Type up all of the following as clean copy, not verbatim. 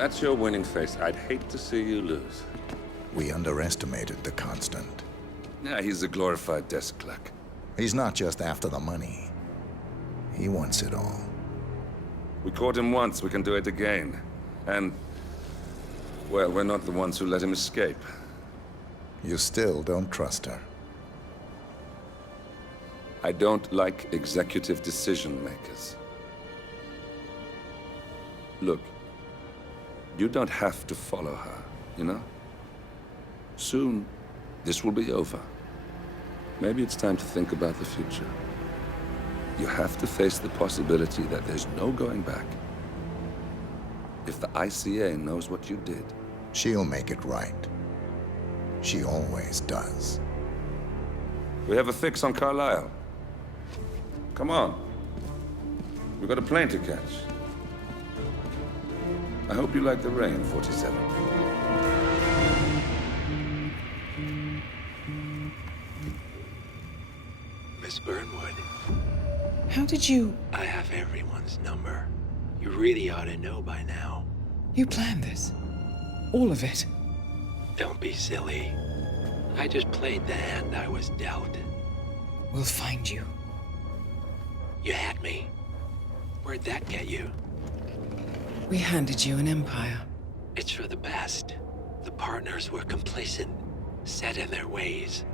that's your winning face, I'd hate to see you lose. We underestimated the Constant. Yeah, he's a glorified desk clerk. He's not just after the money. He wants it all. We caught him once, we can do it again. And, well, we're not the ones who let him escape. You still don't trust her. I don't like executive decision makers. Look, you don't have to follow her, you know? Soon, this will be over. Maybe it's time to think about the future. You have to face the possibility that there's no going back. If the ICA knows what you did... She'll make it right. She always does. We have a fix on Carlisle. Come on. We've got a plane to catch. I hope you like the rain, 47. Miss Burnwood. How did you... I have everyone's number. You really ought to know by now. You planned this? All of it? Don't be silly. I just played the hand I was dealt. We'll find you. You had me. Where'd that get you? We handed you an empire. It's for the best. The partners were complacent, set in their ways.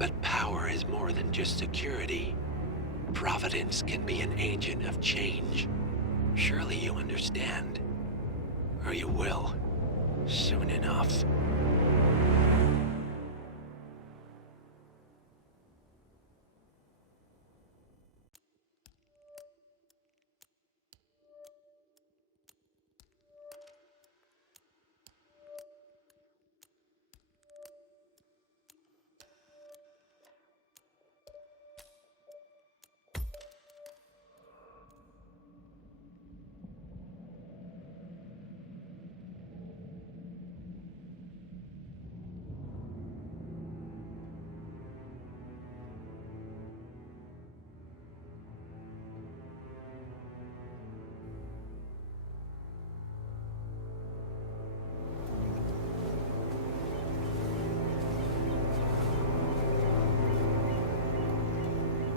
But power is more than just security. Providence can be an agent of change. Surely you understand. Or you will. Soon enough.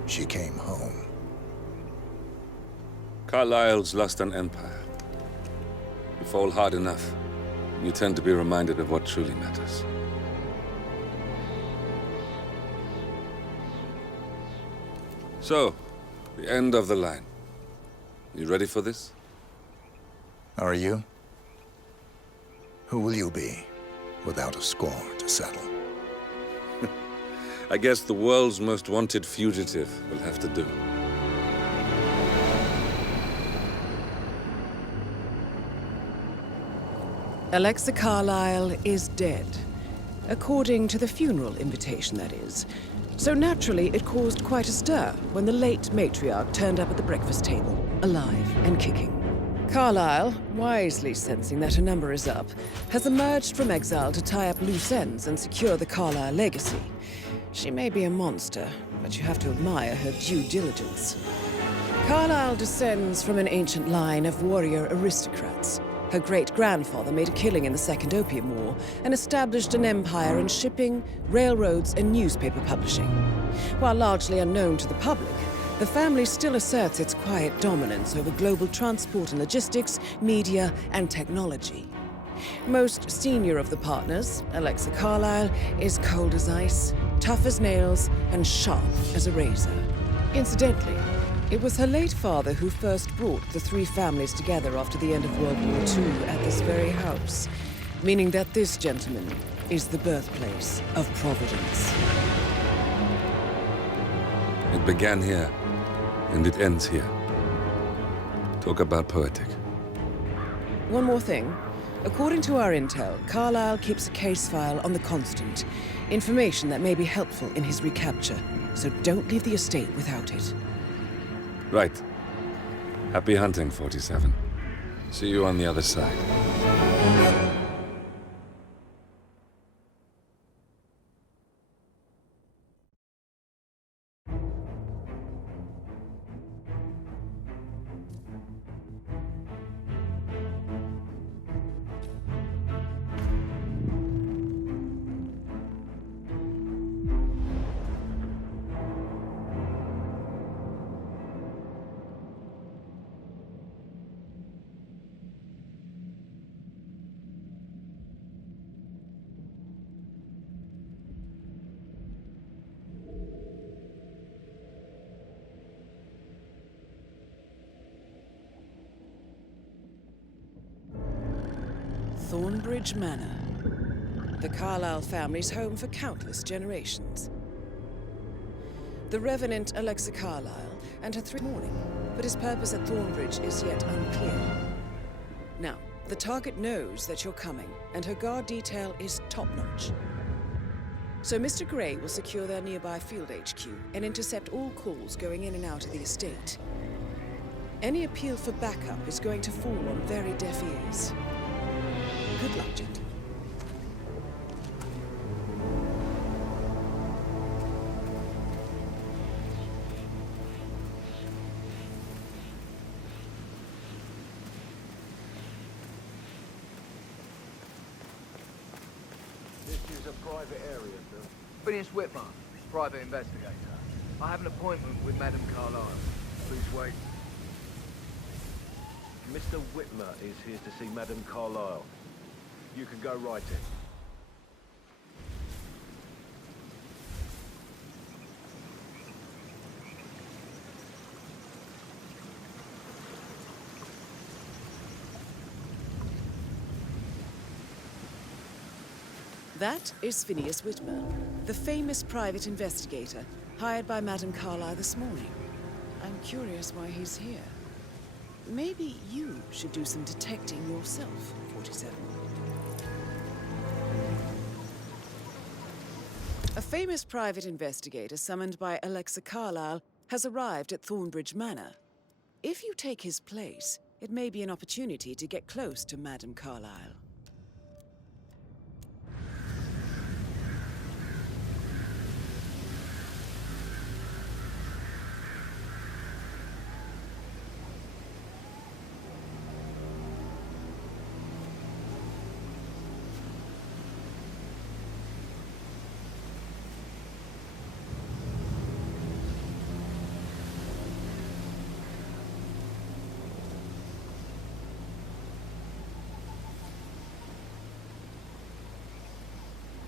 She came home. Carlisle's lost an empire. You fall hard enough, you tend to be reminded of what truly matters. So, the end of the line. You ready for this? Are you? Who will you be, without a score to settle? I guess the world's most wanted fugitive will have to do. Alexa Carlisle is dead. According to the funeral invitation, that is. So naturally, it caused quite a stir when the late matriarch turned up at the breakfast table, alive and kicking. Carlisle, wisely sensing that her number is up, has emerged from exile to tie up loose ends and secure the Carlisle legacy. She may be a monster, but you have to admire her due diligence. Carlisle descends from an ancient line of warrior aristocrats. Her great-grandfather made a killing in the Second Opium War and established an empire in shipping, railroads, and newspaper publishing. While largely unknown to the public, the family still asserts its quiet dominance over global transport and logistics, media, and technology. Most senior of the partners, Alexa Carlisle, is cold as ice, tough as nails, and sharp as a razor. Incidentally, it was her late father who first brought the three families together after the end of World War II at this very house, meaning that this gentleman is the birthplace of Providence. It began here, and it ends here. Talk about poetic. One more thing. According to our intel, Carlisle keeps a case file on the Constant. Information that may be helpful in his recapture, so don't leave the estate without it. Right. Happy hunting, 47. See you on the other side. Thornbridge Manor, the Carlyle family's home for countless generations. The Revenant Alexa Carlyle and her morning, but his purpose at Thornbridge is yet unclear. Now, the target knows that you're coming, and her guard detail is top-notch. So Mr. Gray will secure their nearby field HQ and intercept all calls going in and out of the estate. Any appeal for backup is going to fall on very deaf ears. Good luck, gentlemen. This is a private area, sir. Phineas Whitman, private investigator. I have an appointment with Madame Carlyle. Please wait. Mr. Whitmer is here to see Madame Carlyle. You can go right in. That is Phineas Whitmer, the famous private investigator hired by Madame Carlyle this morning. I'm curious why he's here. Maybe you should do some detecting yourself, 47. A famous private investigator summoned by Alexa Carlyle has arrived at Thornbridge Manor. If you take his place, it may be an opportunity to get close to Madame Carlyle.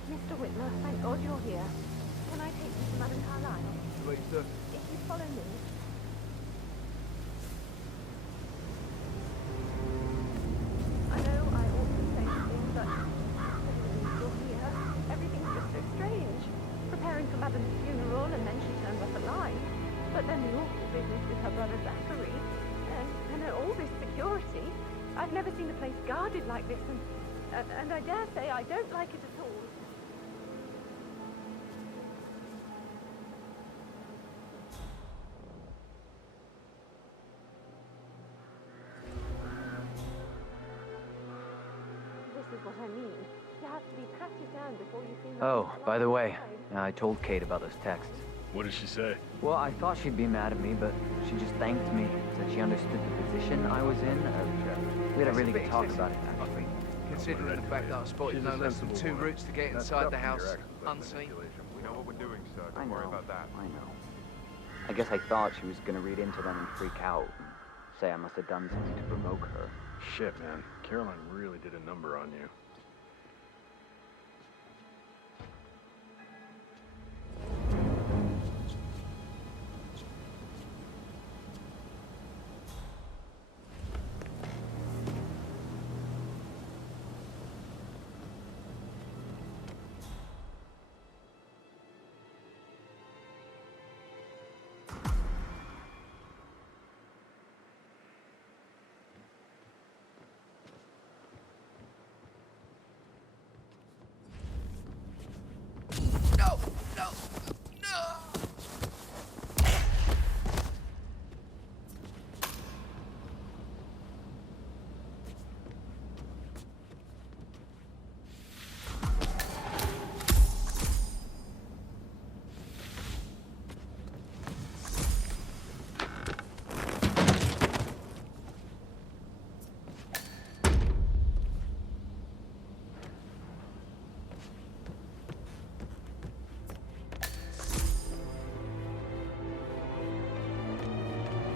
Mr. Whitmer, thank God you're here. Can I take you to Madame Carlyle? Please, sir. If you follow me. I know I ought to say something, but you're here. Everything's just so strange. Preparing for Madame's funeral, and then she turns up alive. But then the awful business with her brother Zachary, and all this security. I've never seen a place guarded like this, and I dare say I don't like it at all. This is what I mean. You have to be patted down before you feel... Oh, by the way, I told Kate about those texts. What did she say? Well, I thought she'd be mad at me, but she just thanked me. Said she understood the position I was in. We had a really good talk about it, actually. Considering the fact that I spotted no less than 2 routes to get inside the house unseen. We know what we're doing, sir. I Don't know, worry about that. I know. I guess I thought she was gonna read into them and freak out. And say I must have done something to provoke her. Shit, man. Caroline really did a number on you.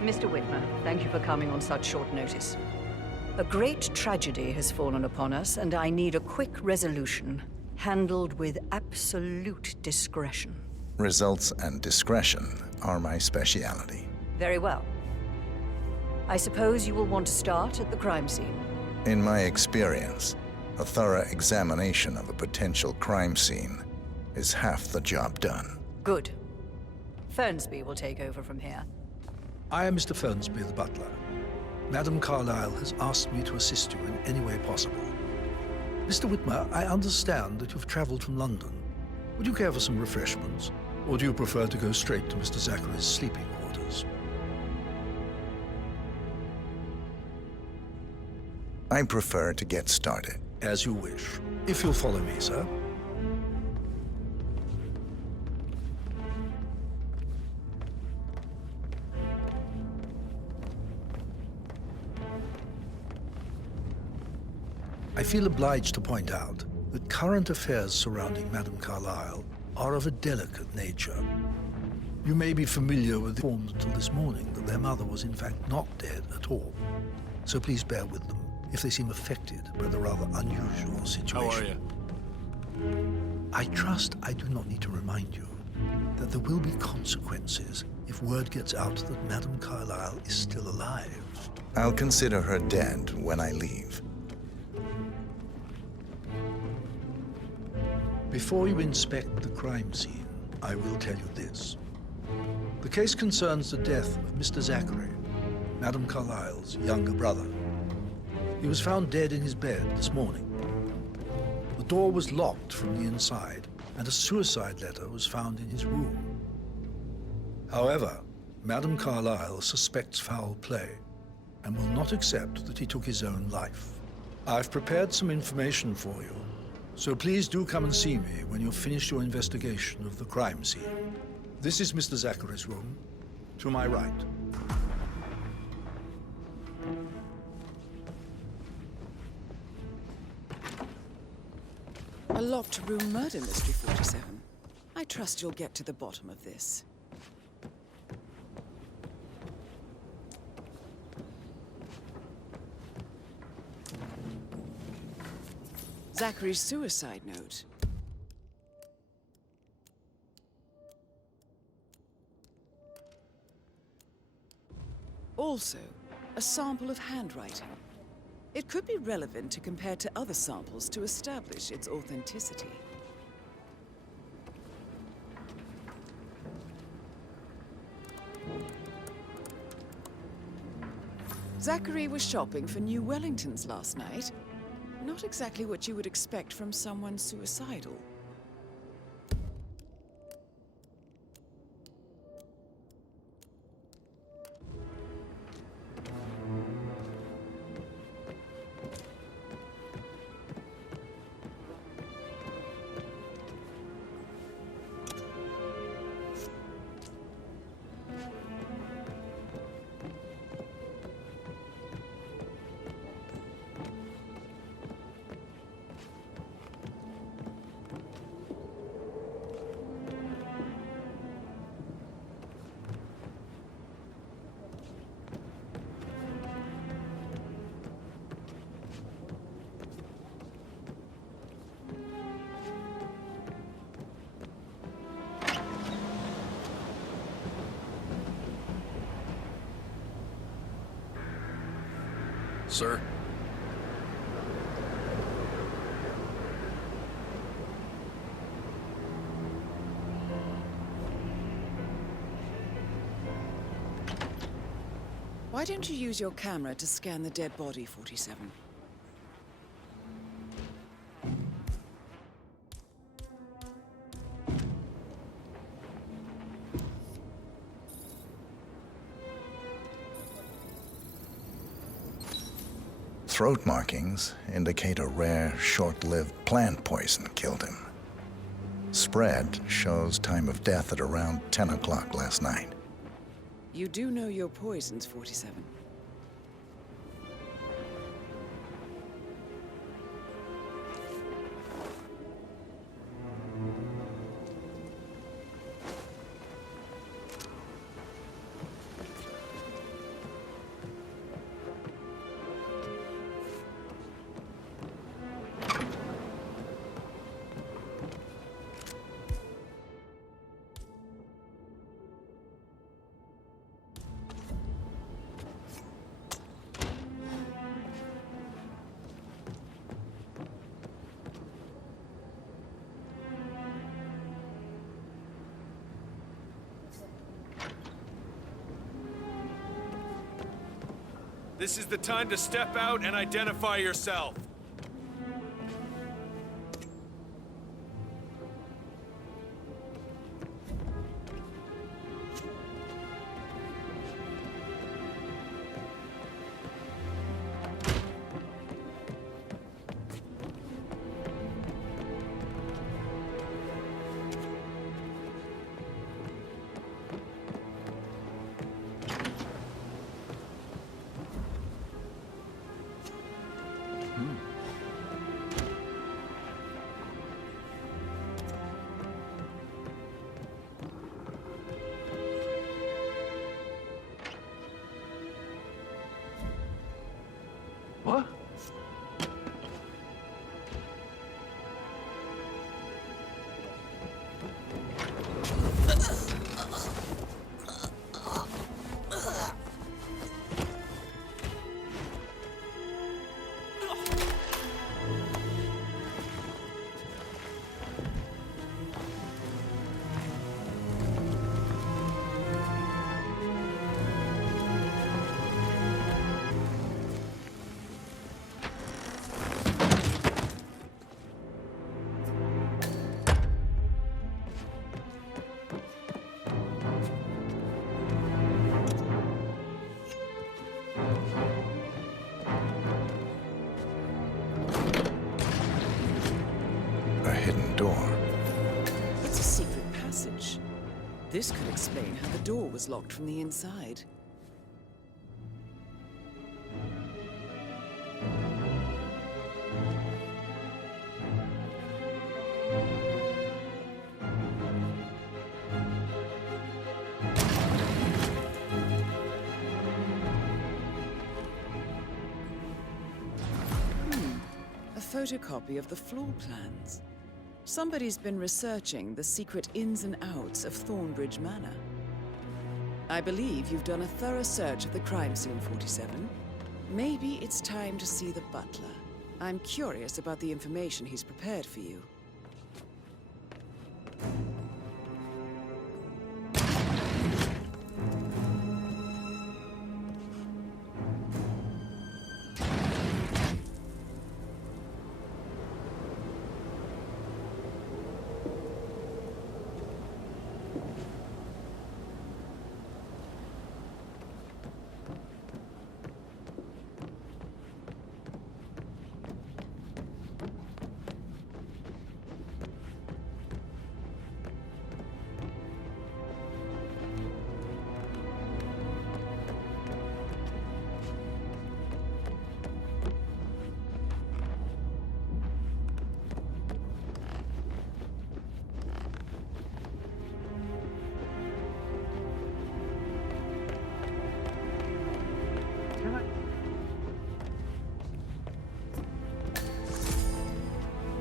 Mr. Whitmer, thank you for coming on such short notice. A great tragedy has fallen upon us, and I need a quick resolution, handled with absolute discretion. Results and discretion are my speciality. Very well. I suppose you will want to start at the crime scene. In my experience, A thorough examination of a potential crime scene is half the job done. Good. Fernsby will take over from here. I am Mr. Fernsby, the butler. Madam Carlyle has asked me to assist you in any way possible. Mr. Whitmer, I understand that you've traveled from London. Would you care for some refreshments? Or do you prefer to go straight to Mr. Zachary's sleeping quarters? I prefer to get started. As you wish. If you'll follow me, sir. I feel obliged to point out that current affairs surrounding Madame Carlyle are of a delicate nature. You may be familiar with the informed until this morning that their mother was in fact not dead at all. So please bear with them if they seem affected by the rather unusual situation. How are you? I trust I do not need to remind you that there will be consequences if word gets out that Madame Carlyle is still alive. I'll consider her dead when I leave. Before you inspect the crime scene, I will tell you this. The case concerns the death of Mr. Zachary, Madame Carlyle's younger brother. He was found dead in his bed this morning. The door was locked from the inside, and a suicide letter was found in his room. However, Madame Carlyle suspects foul play and will not accept that he took his own life. I've prepared some information for you, so please do come and see me when you've finished your investigation of the crime scene. This is Mr. Zachary's room, to my right. A locked room murder mystery, 47. I trust you'll get to the bottom of this. Zachary's suicide note. Also, a sample of handwriting. It could be relevant to compare to other samples to establish its authenticity. Zachary was shopping for new Wellingtons last night. Not exactly what you would expect from someone suicidal. Sir? Why don't you use your camera to scan the dead body, 47? Throat markings indicate a rare, short-lived plant poison killed him. Spread shows time of death at around 10 o'clock last night. You do know your poisons, 47. This is the time to step out and identify yourself. What? A hidden door. It's a secret passage. This could explain how the door was locked from the inside. A photocopy of the floor plans. Somebody's been researching the secret ins and outs of Thornbridge Manor. I believe you've done a thorough search of the crime scene, 47. Maybe it's time to see the butler. I'm curious about the information he's prepared for you.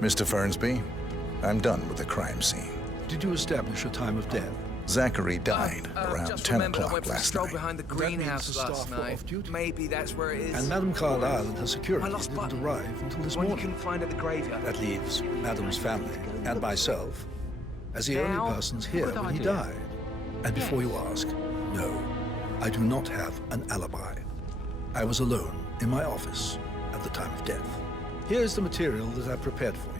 Mr. Fernsby, I'm done with the crime scene. Did you establish a time of death? Zachary died around just 10 remembered I o'clock went for a last stroll night. behind the That means greenhouse the last staff were night. off duty? Maybe that's where it is. And Madame Carlyle and her security I lost didn't button. arrive until this One you morning. couldn't find at the graveyard. That leaves Madame's family and myself as the Now? only persons here Good when he idea. died. And before you ask, no, I do not have an alibi. I was alone in my office at the time of death. Here's the material that I've prepared for you.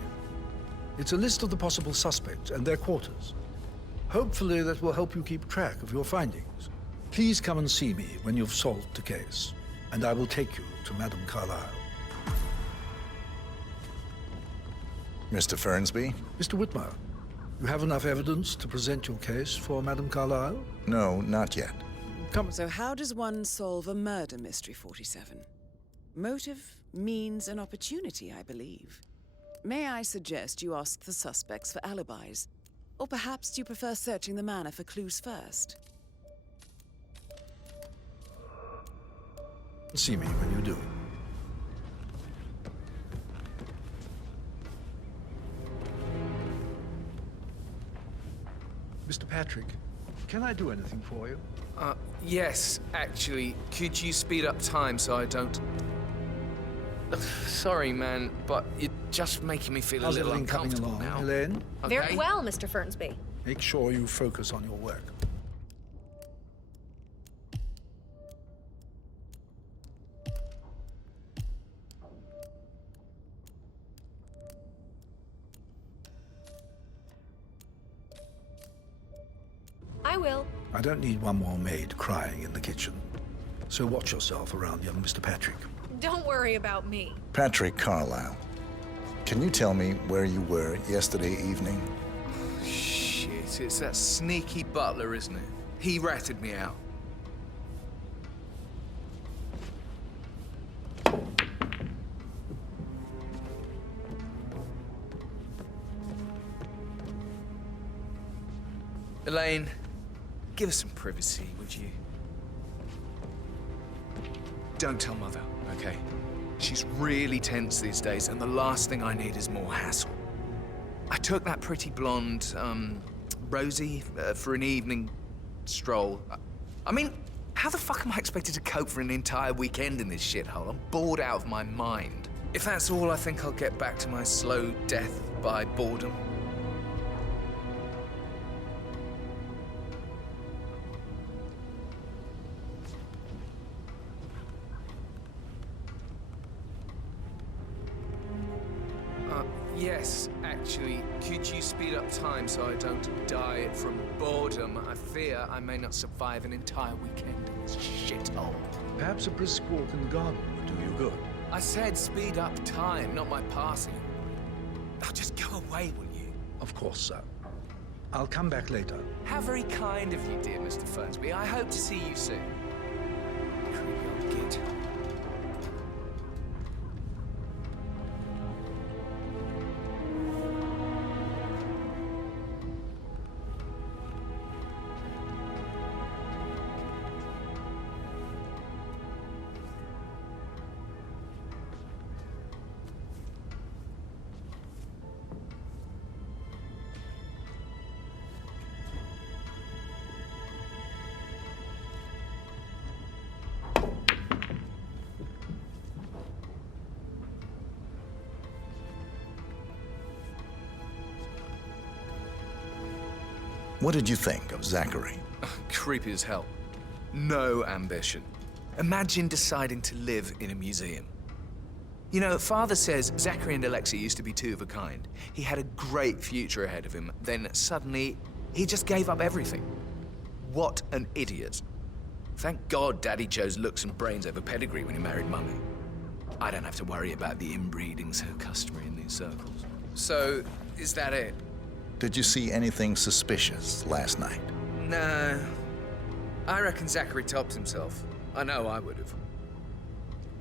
It's a list of the possible suspects and their quarters. Hopefully that will help you keep track of your findings. Please come and see me when you've solved the case, and I will take you to Madame Carlyle. Mr. Fernsby? Mr. Whitmer, you have enough evidence to present your case for Madame Carlyle? No, not yet. Come. So how does one solve a murder mystery, 47? Motive, means, and opportunity, I believe. May I suggest you ask the suspects for alibis? Or perhaps you prefer searching the manor for clues first? See me when you do. Mr. Patrick, can I do anything for you? Yes, actually. Could you speed up time so I don't... Sorry, man, but you're just making me feel How's a little everything coming uncomfortable along, now. Elaine? Okay? Very well, Mr. Fernsby. Make sure you focus on your work. will. I don't need one more maid crying in the kitchen. So watch yourself around young Mr. Patrick. Don't worry about me. Patrick Carlisle, can you tell me where you were yesterday evening? Shit, it's that sneaky butler, isn't it? He ratted me out. Elaine, give us some privacy, would you? Don't tell Mother, okay? She's really tense these days, and the last thing I need is more hassle. I took that pretty blonde, Rosie, for an evening stroll. I mean, how the fuck am I expected to cope for an entire weekend in this shithole? I'm bored out of my mind. If that's all, I think I'll get back to my slow death by boredom. Yes, actually, could you speed up time so I don't die from boredom? I fear I may not survive an entire weekend in this shithole. Perhaps a brisk walk in the garden would do you good. I said speed up time, not my passing. Oh, just go away, will you? Of course, sir. I'll come back later. How very kind of you, dear Mr. Fernsby. I hope to see you soon. Creepy old git. What did you think of Zachary? Creepy as hell. No ambition. Imagine deciding to live in a museum. You know, Father says Zachary and Alexei used to be two of a kind. He had a great future ahead of him, then suddenly he just gave up everything. What an idiot. Thank God Daddy chose looks and brains over pedigree when he married Mummy. I don't have to worry about the inbreeding so customary in these circles. So, is that it? Did you see anything suspicious last night? No. I reckon Zachary tops himself. I know I would have.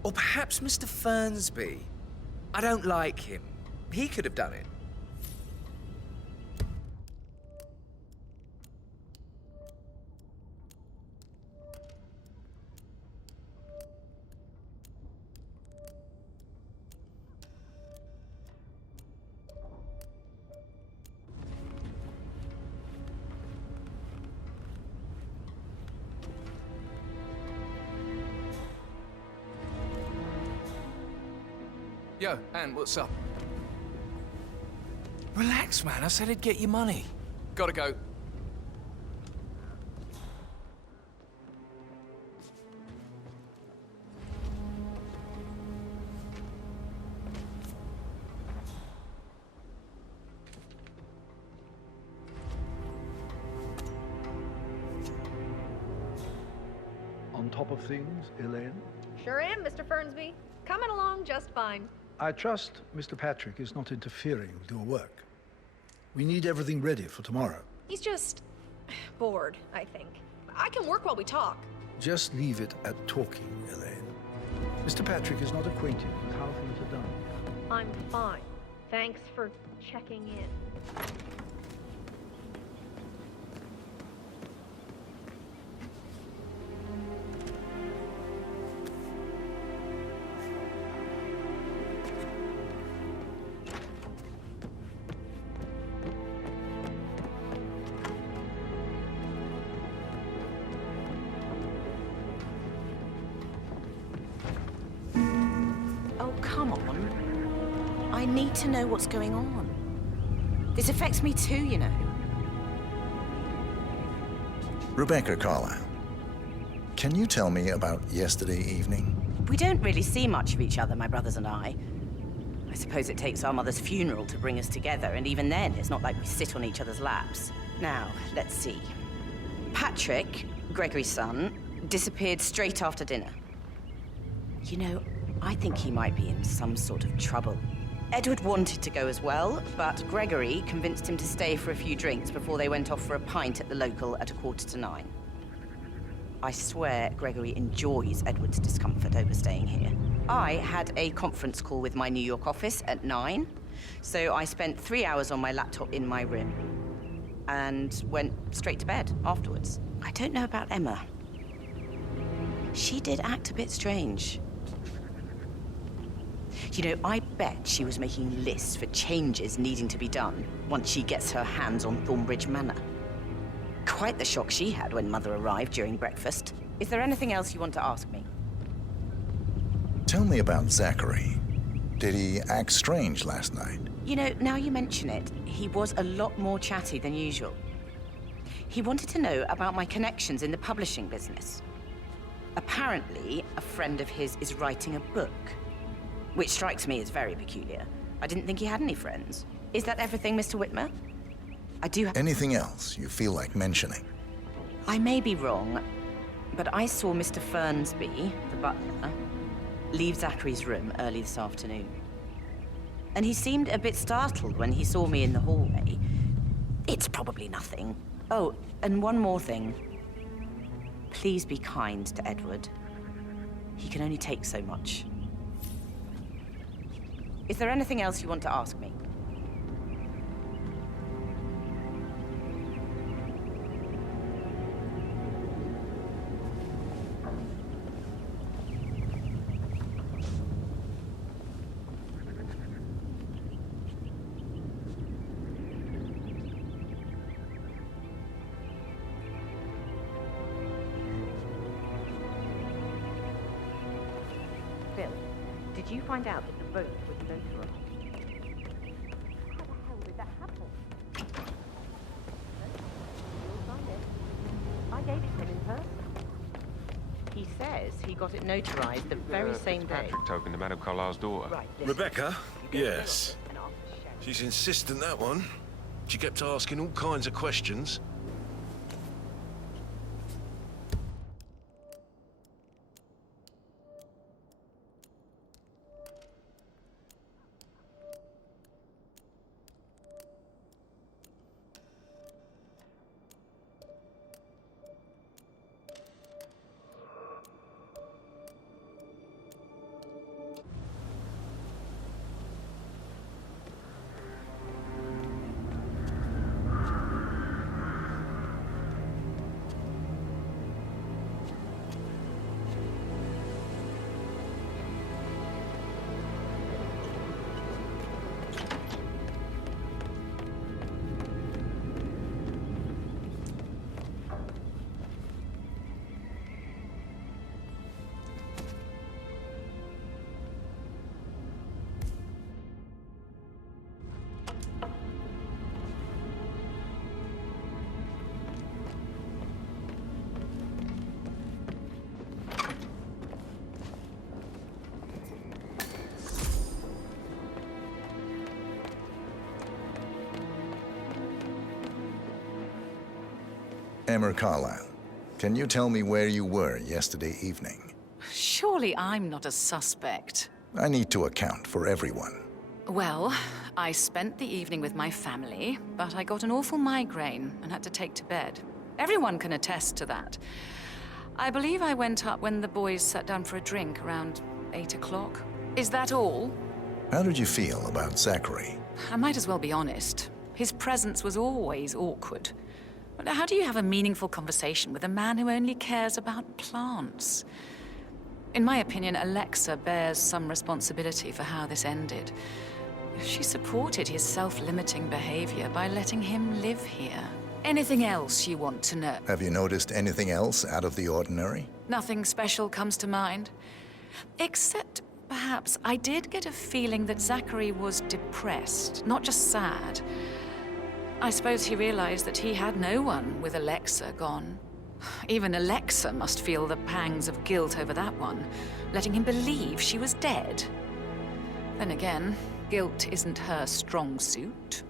Or perhaps Mr. Fernsby. I don't like him. He could have done it. Yo, Ann, what's up? Relax, man. I said I'd get you money. Gotta go. On top of things, Elaine? Sure am, Mr. Fernsby. Coming along just fine. I trust Mr. Patrick is not interfering with your work. We need everything ready for tomorrow. He's just bored, I think. I can work while we talk. Just leave it at talking, Elaine. Mr. Patrick is not acquainted with how things are done. I'm fine. Thanks for checking in. Come on. I need to know what's going on. This affects me too, you know. Rebecca Carlisle, can you tell me about yesterday evening? We don't really see much of each other, my brothers and I. I suppose it takes our mother's funeral to bring us together, and even then, it's not like we sit on each other's laps. Now, let's see. Patrick, Gregory's son, disappeared straight after dinner. You know, I think he might be in some sort of trouble. Edward wanted to go as well, but Gregory convinced him to stay for a few drinks before they went off for a pint at the local at 9:15. I swear Gregory enjoys Edward's discomfort over staying here. I had a conference call with my New York office at 9, so I spent 3 hours on my laptop in my room and went straight to bed afterwards. I don't know about Emma. She did act a bit strange. You know, I bet she was making lists for changes needing to be done once she gets her hands on Thornbridge Manor. Quite the shock she had when Mother arrived during breakfast. Is there anything else you want to ask me? Tell me about Zachary. Did he act strange last night? You know, now you mention it, he was a lot more chatty than usual. He wanted to know about my connections in the publishing business. Apparently, a friend of his is writing a book, which strikes me as very peculiar. I didn't think he had any friends. Is that everything, Mr. Whitmer? I do have... Anything else you feel like mentioning? I may be wrong, but I saw Mr. Fernsby, the butler, leave Zachary's room early this afternoon. And he seemed a bit startled when he saw me in the hallway. It's probably nothing. Oh, and one more thing. Please be kind to Edward. He can only take so much. Is there anything else you want to ask me? Bill, did you find out that the vote was notarized? How the hell did that happen? You'll find it. I gave it to him in person. He says he got it notarized the very same day. Patrick token to Madame Carlyle's daughter. Right, listen. Rebecca? Yes. She's insistent, that one. She kept asking all kinds of questions. Emma Carlyle, can you tell me where you were yesterday evening? Surely I'm not a suspect. I need to account for everyone. Well, I spent the evening with my family, but I got an awful migraine and had to take to bed. Everyone can attest to that. I believe I went up when the boys sat down for a drink around 8 o'clock. Is that all? How did you feel about Zachary? I might as well be honest. His presence was always awkward. But how do you have a meaningful conversation with a man who only cares about plants? In my opinion, Alexa bears some responsibility for how this ended. She supported his self-limiting behavior by letting him live here. Anything else you want to know? Have you noticed anything else out of the ordinary? Nothing special comes to mind. Except, perhaps, I did get a feeling that Zachary was depressed, not just sad. I suppose he realized that he had no one with Alexa gone. Even Alexa must feel the pangs of guilt over that one, letting him believe she was dead. Then again, guilt isn't her strong suit.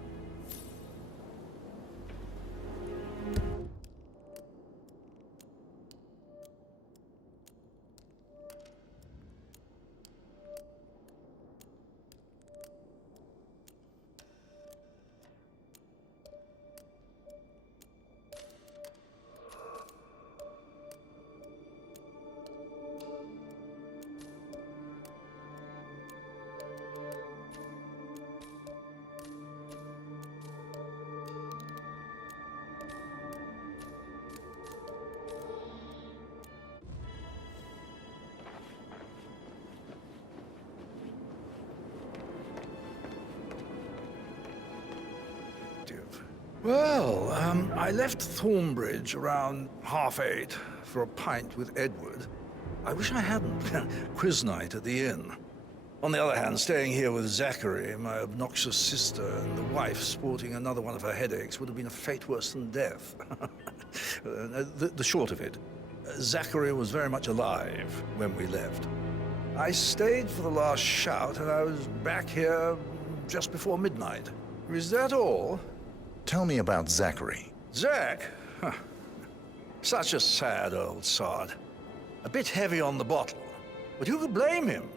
Well, I left Thornbridge around 8:30 for a pint with Edward. I wish I hadn't. Quiz night at the inn. On the other hand, staying here with Zachary, my obnoxious sister, and the wife sporting another one of her headaches would have been a fate worse than death. The short of it, Zachary was very much alive when we left. I stayed for the last shout, and I was back here just before midnight. Is that all? Tell me about Zachary. Zach? Huh. Such a sad old sod. A bit heavy on the bottle, but who could blame him?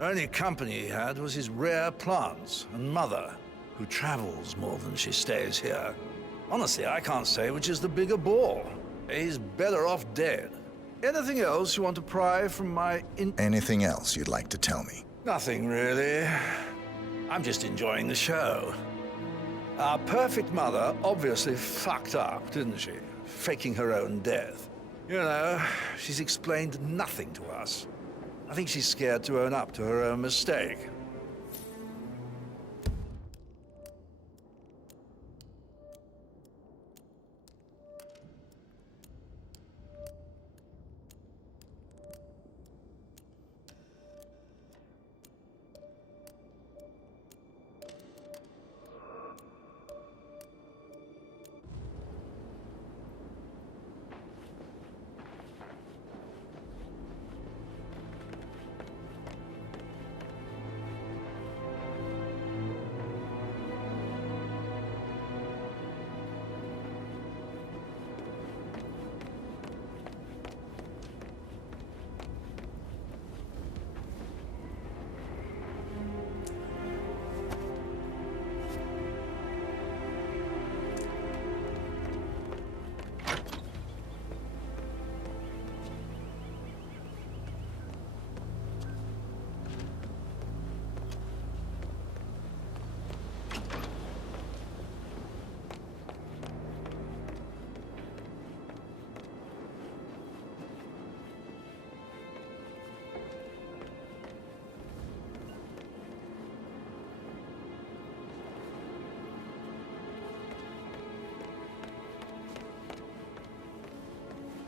Only company he had was his rare plants and mother, who travels more than she stays here. Honestly, I can't say which is the bigger bore. He's better off dead. Anything else you want to pry from my Anything else you'd like to tell me? Nothing, really. I'm just enjoying the show. Our perfect mother obviously fucked up, didn't she? Faking her own death. You know, she's explained nothing to us. I think she's scared to own up to her own mistake.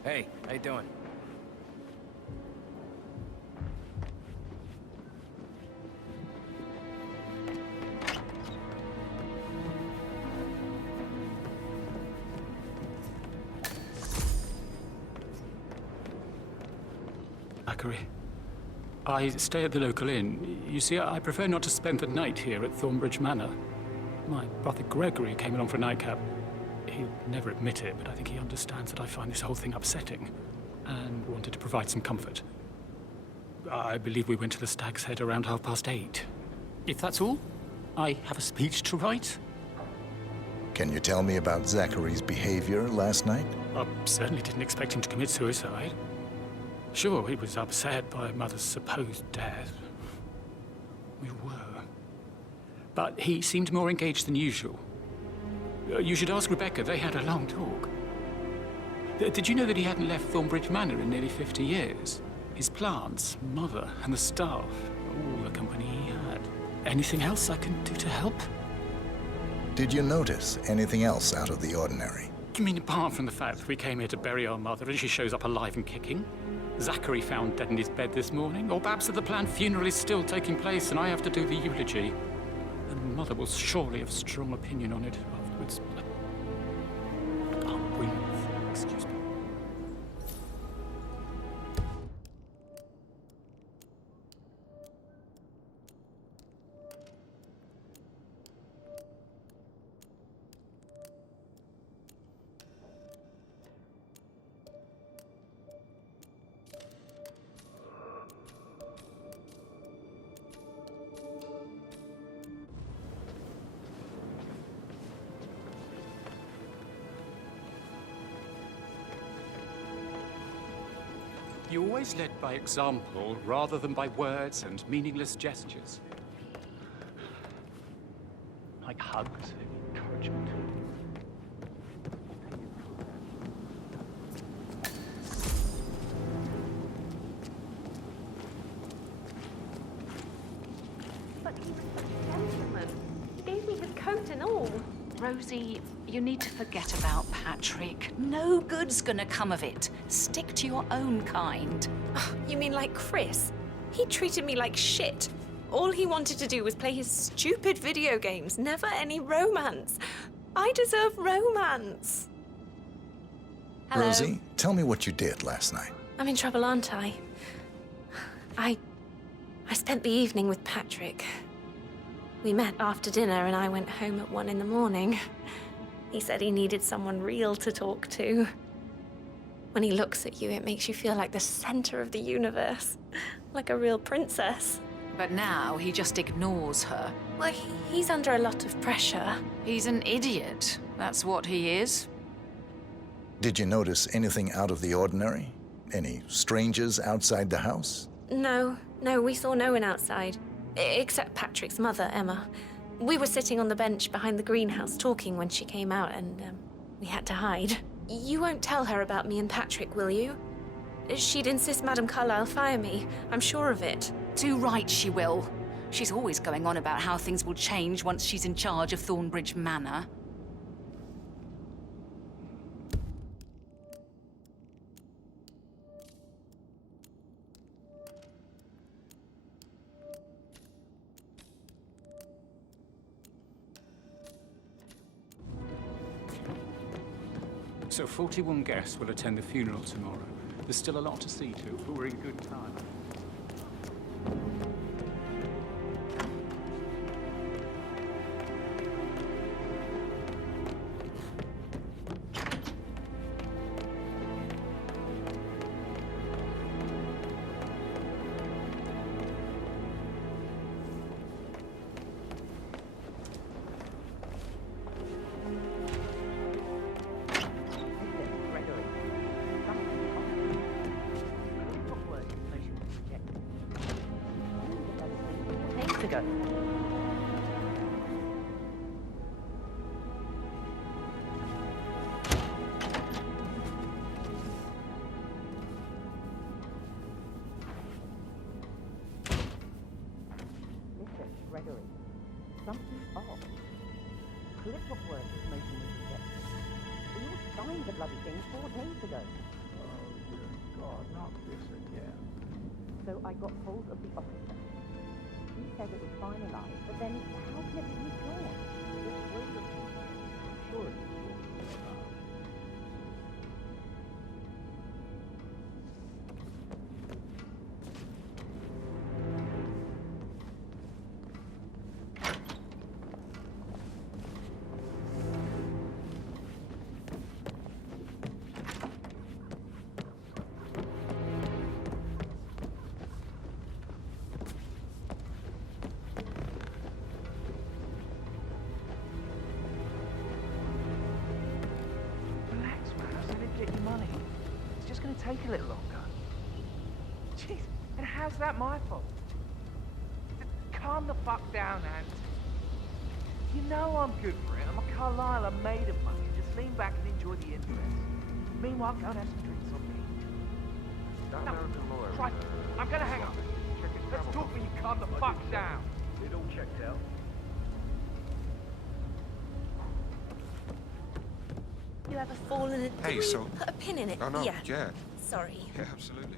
Hey, how you doing? Zachary, I stay at the local inn. You see, I prefer not to spend the night here at Thornbridge Manor. My brother Gregory came along for a nightcap. He'll never admit it, but I think he understands that I find this whole thing upsetting and wanted to provide some comfort. I believe we went to the Stag's Head around 8:30. If that's all, I have a speech to write. Can you tell me about Zachary's behavior last night? I certainly didn't expect him to commit suicide. Sure, he was upset by Mother's supposed death. We were. But he seemed more engaged than usual. You should ask Rebecca. They had a long talk. Did you know that he hadn't left Thornbridge Manor in nearly 50 years? His plants, Mother, and the staff, all the company he had. Anything else I can do to help? Did you notice anything else out of the ordinary? You mean apart from the fact that we came here to bury our mother and she shows up alive and kicking? Zachary found dead in his bed this morning? Or perhaps that the planned funeral is still taking place and I have to do the eulogy? And Mother will surely have a strong opinion on it afterwards. I can't breathe. Excuse me. You always led by example rather than by words and meaningless gestures. Like hugs and encouragement. But he was such a gentleman. He gave me his coat and all. Rosie, You need to forget about Patrick. No good's gonna come of it. Stick to your own kind. You mean like Chris? He treated me like shit. All he wanted to do was play his stupid video games, never any romance. I deserve romance. Hello. Rosie, tell me what you did last night. I'm in trouble, aren't I? I spent the evening with Patrick. We met after dinner and I went home at 1 in the morning. He said he needed someone real to talk to. When he looks at you, it makes you feel like the center of the universe. Like a real princess. But now he just ignores her. Well, he's under a lot of pressure. He's an idiot. That's what he is. Did you notice anything out of the ordinary? Any strangers outside the house? No, we saw no one outside. Except Patrick's mother, Emma. We were sitting on the bench behind the greenhouse talking when she came out and we had to hide. You won't tell her about me and Patrick, will you? She'd insist Madame Carlyle fire me. I'm sure of it. Too right she will. She's always going on about how things will change once she's in charge of Thornbridge Manor. So 41 guests will attend the funeral tomorrow. There's still a lot to see to, but we're in good time. Ago. Listen, Gregory, something's off. Critical work information was rejected. We all signed the bloody thing 4 days ago. Oh, dear God, not this again. So I got hold of the officer. He said it was finalized, but then how can it be withdrawn? Just wait a few minutes. I'm sure it's get your money. It's just gonna take a little longer. Jeez, and how's that my fault? Calm the fuck down, Ant. You know I'm good for it. I'm a Carlyle, I'm made of money. Just lean back and enjoy the interest. Meanwhile, go and have some drinks on me. No, right. I'm gonna hang up. Let's talk when you calm the fuck down. It all checked out. You ever fallen in? Hey, so put a pin in it. Oh no, yeah. yeah. Sorry. Yeah, absolutely.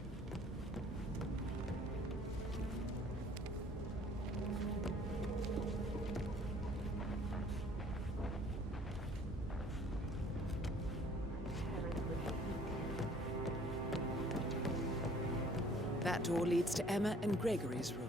That door leads to Emma and Gregory's room.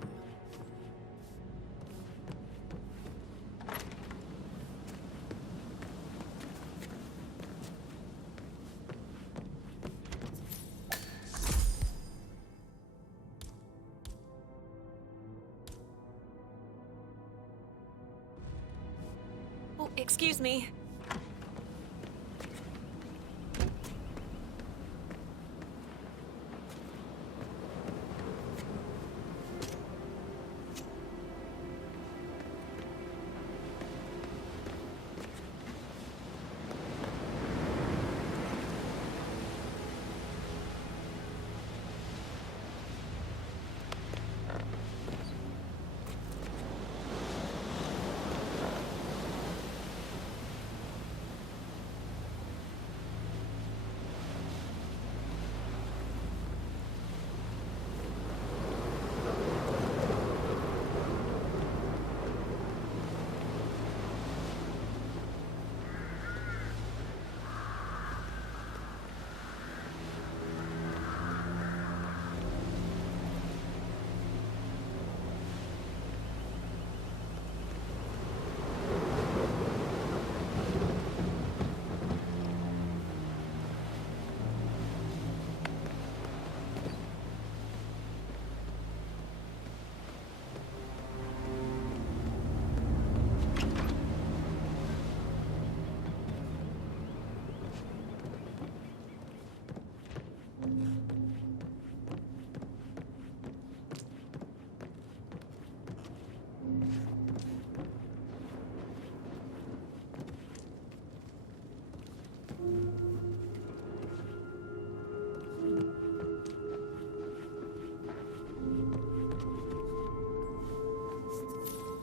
Oh, excuse me.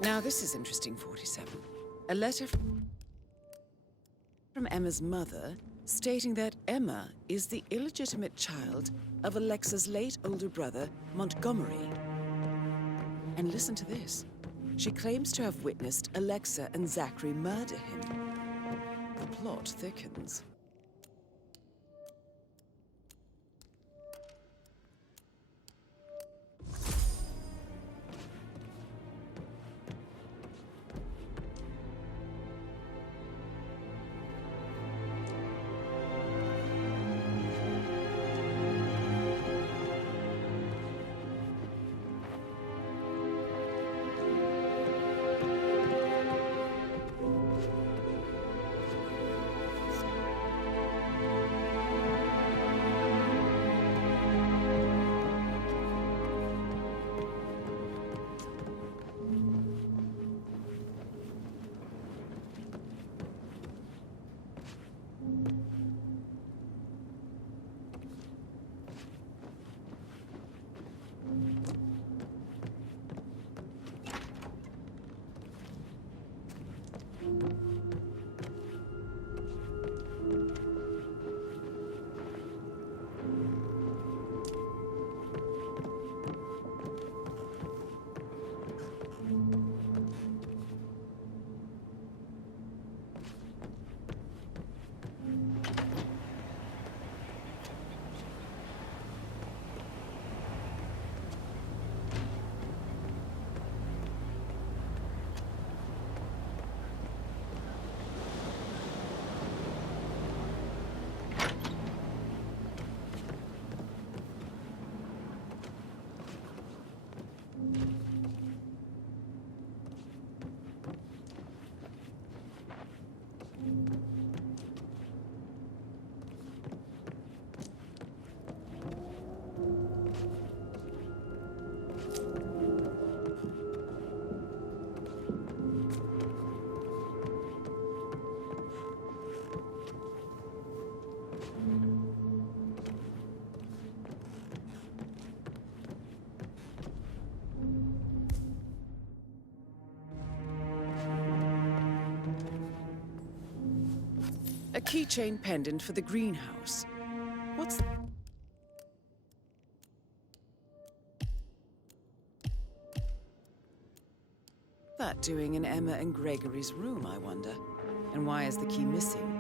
Now this is interesting, 47. A letter from Emma's mother stating that Emma is the illegitimate child of Alexa's late older brother, Montgomery. And listen to this. She claims to have witnessed Alexa and Zachary murder him. The plot thickens. A keychain pendant for the greenhouse. What's that doing in Emma and Gregory's room, I wonder? And why is the key missing?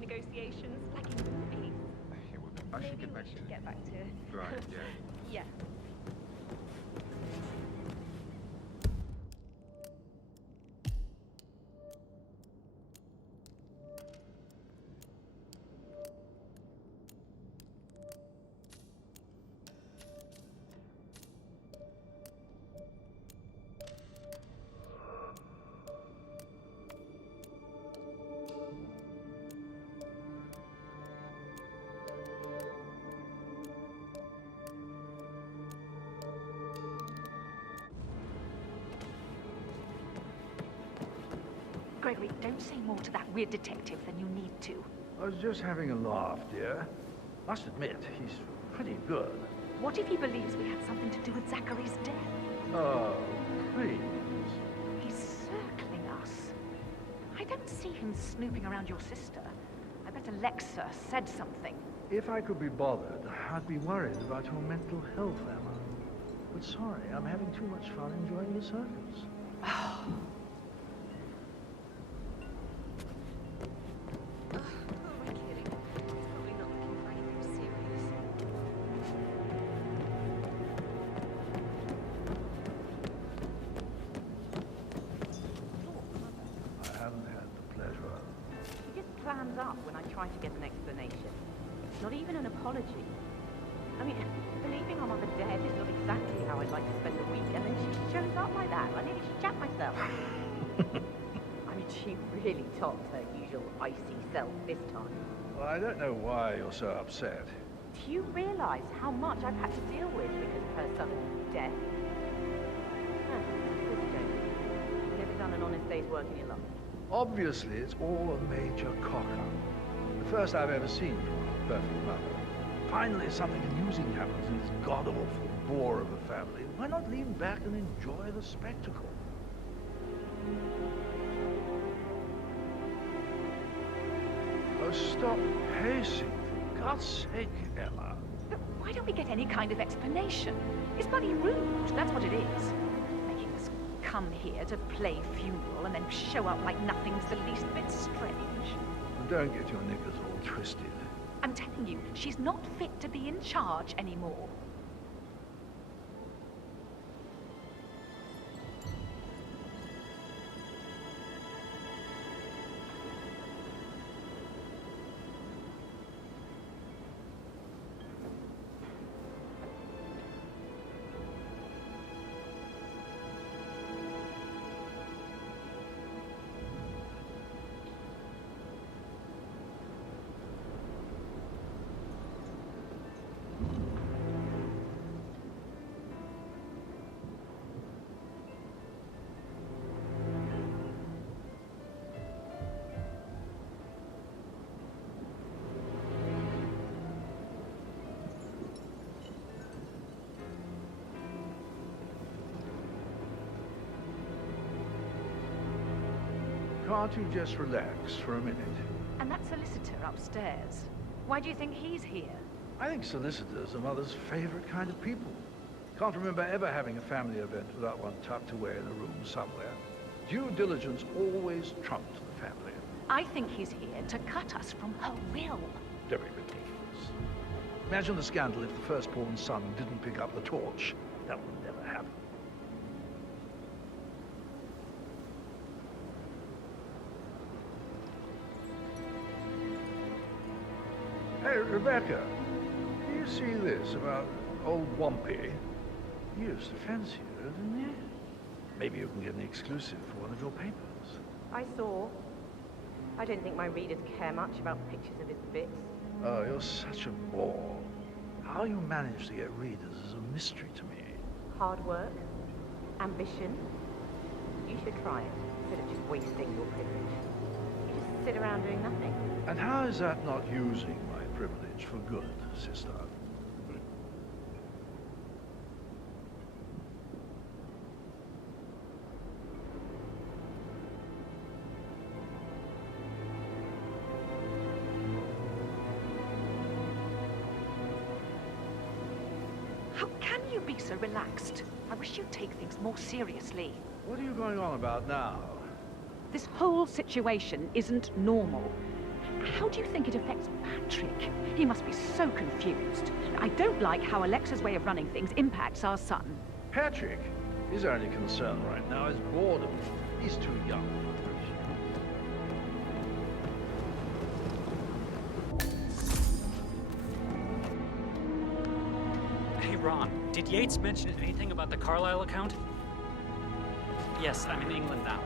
Negotiations like in movies. I should get back to you. Get back to. Right, yeah. Yeah. Gregory, don't say more to that weird detective than you need to. I was just having a laugh, dear. Must admit, he's pretty good. What if he believes we had something to do with Zachary's death? Oh, please. He's circling us. I don't see him snooping around your sister. I bet Alexa said something. If I could be bothered, I'd be worried about your mental health, Emma. But sorry, I'm having too much fun enjoying the circus. Clams up when I try to get an explanation. Not even an apology. I mean, believing our mother dead is not exactly how I'd like to spend the week, and then she shows up like that. I nearly shat myself. I mean, she really topped her usual icy self this time. Well, I don't know why you're so upset. Do you realize how much I've had to deal with because of her sudden death? Huh, of course you don't. You've never done an honest day's work in your life. Obviously, it's all a major cock-up. The first I've ever seen from a perfect mother. Finally, something amusing happens in this god-awful bore of a family. Why not lean back and enjoy the spectacle? Oh, stop pacing, for God's sake, Emma. But why don't we get any kind of explanation? It's bloody rude, that's what it is. Making us come here to play funeral and then show up like nothing's the least bit strange. And don't get your knickers all twisted. I'm telling you, she's not fit to be in charge anymore. Can't you just relax for a minute? And that solicitor upstairs, why do you think he's here? I think solicitors are Mother's favorite kind of people. Can't remember ever having a family event without one tucked away in a room somewhere. Due diligence always trumped the family. I think he's here to cut us from her will. Very ridiculous. Imagine the scandal if the firstborn son didn't pick up the torch. That would never happen. Hey, Rebecca, do you see this about old Wampy? He used to fancy her, didn't he? Maybe you can get an exclusive for one of your papers. I saw. I don't think my readers care much about pictures of his bits. Oh, you're such a bore. How you manage to get readers is a mystery to me. Hard work, ambition. You should try it, instead of just wasting your privilege. You just sit around doing nothing. And how is that not using my privilege for good, sister? How can you be so relaxed? I wish you'd take things more seriously. What are you going on about now? This whole situation isn't normal. How do you think it affects Patrick? He must be so confused. I don't like how Alexa's way of running things impacts our son. Patrick? His only concern right now is boredom. He's too young. Hey, Ron, did Yates mention anything about the Carlisle account? Yes, I'm in England now.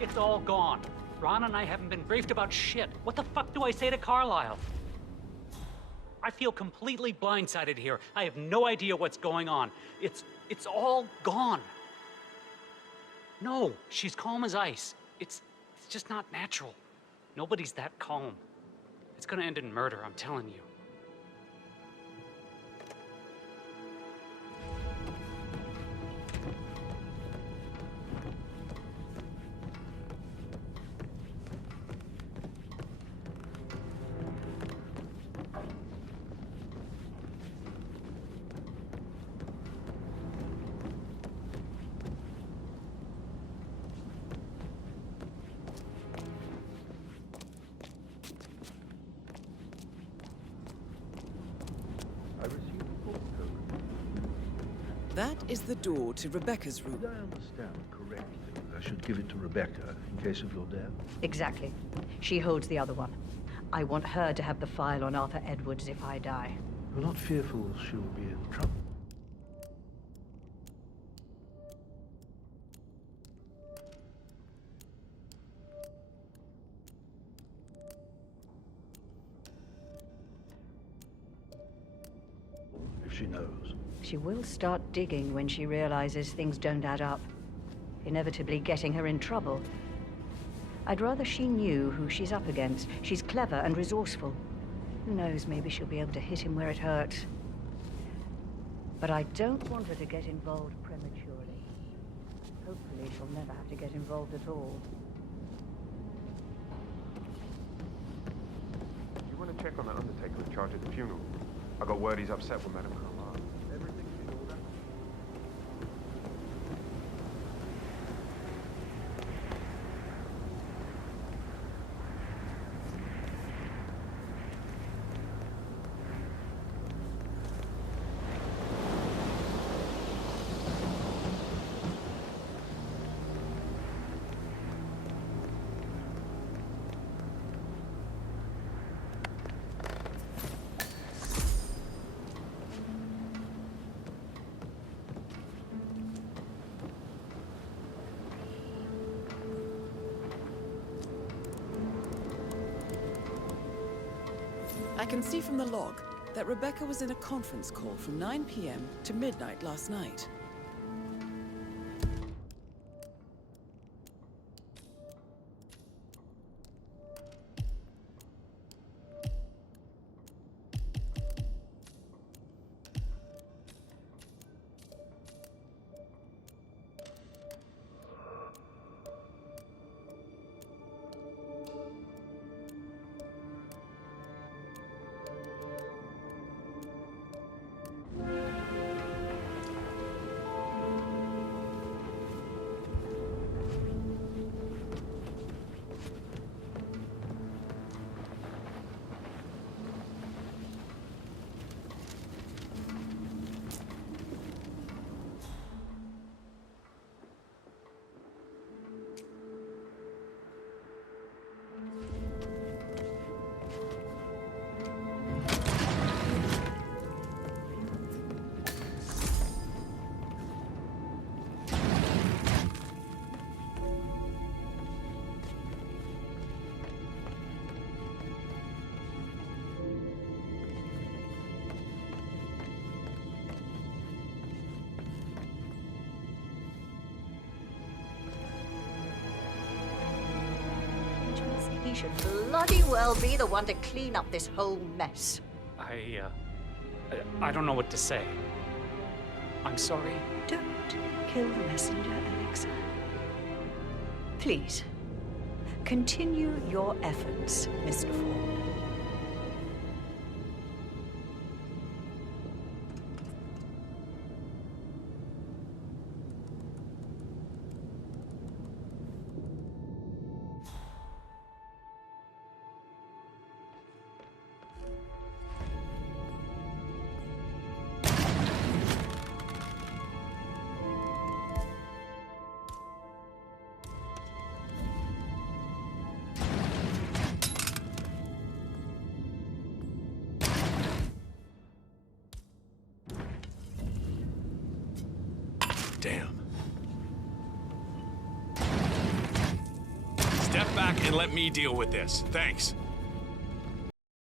It's all gone. Ron and I haven't been briefed about shit. What the fuck do I say to Carlisle? I feel completely blindsided here. I have no idea what's going on. It's all gone. No, she's calm as ice. It's just not natural. Nobody's that calm. It's gonna end in murder, I'm telling you. That is the door to Rebecca's room. Did I understand correctly? I should give it to Rebecca in case of your death? Exactly. She holds the other one. I want her to have the file on Arthur Edwards if I die. You're not fearful she'll be in trouble? If she knows. She will start digging when she realizes things don't add up, inevitably getting her in trouble. I'd rather she knew who she's up against. She's clever and resourceful. Who knows, maybe she'll be able to hit him where it hurts. But I don't want her to get involved prematurely. Hopefully she'll never have to get involved at all. You want to check on that undertaker in charge of the funeral? I got word he's upset with Madame Carlyle. I can see from the log that Rebecca was in a conference call from 9 p.m. to midnight last night. He should bloody well be the one to clean up this whole mess. I don't know what to say. I'm sorry. Don't kill the messenger, Alexa. Please, continue your efforts, Mr. Ford. Damn. Step back and let me deal with this. Thanks.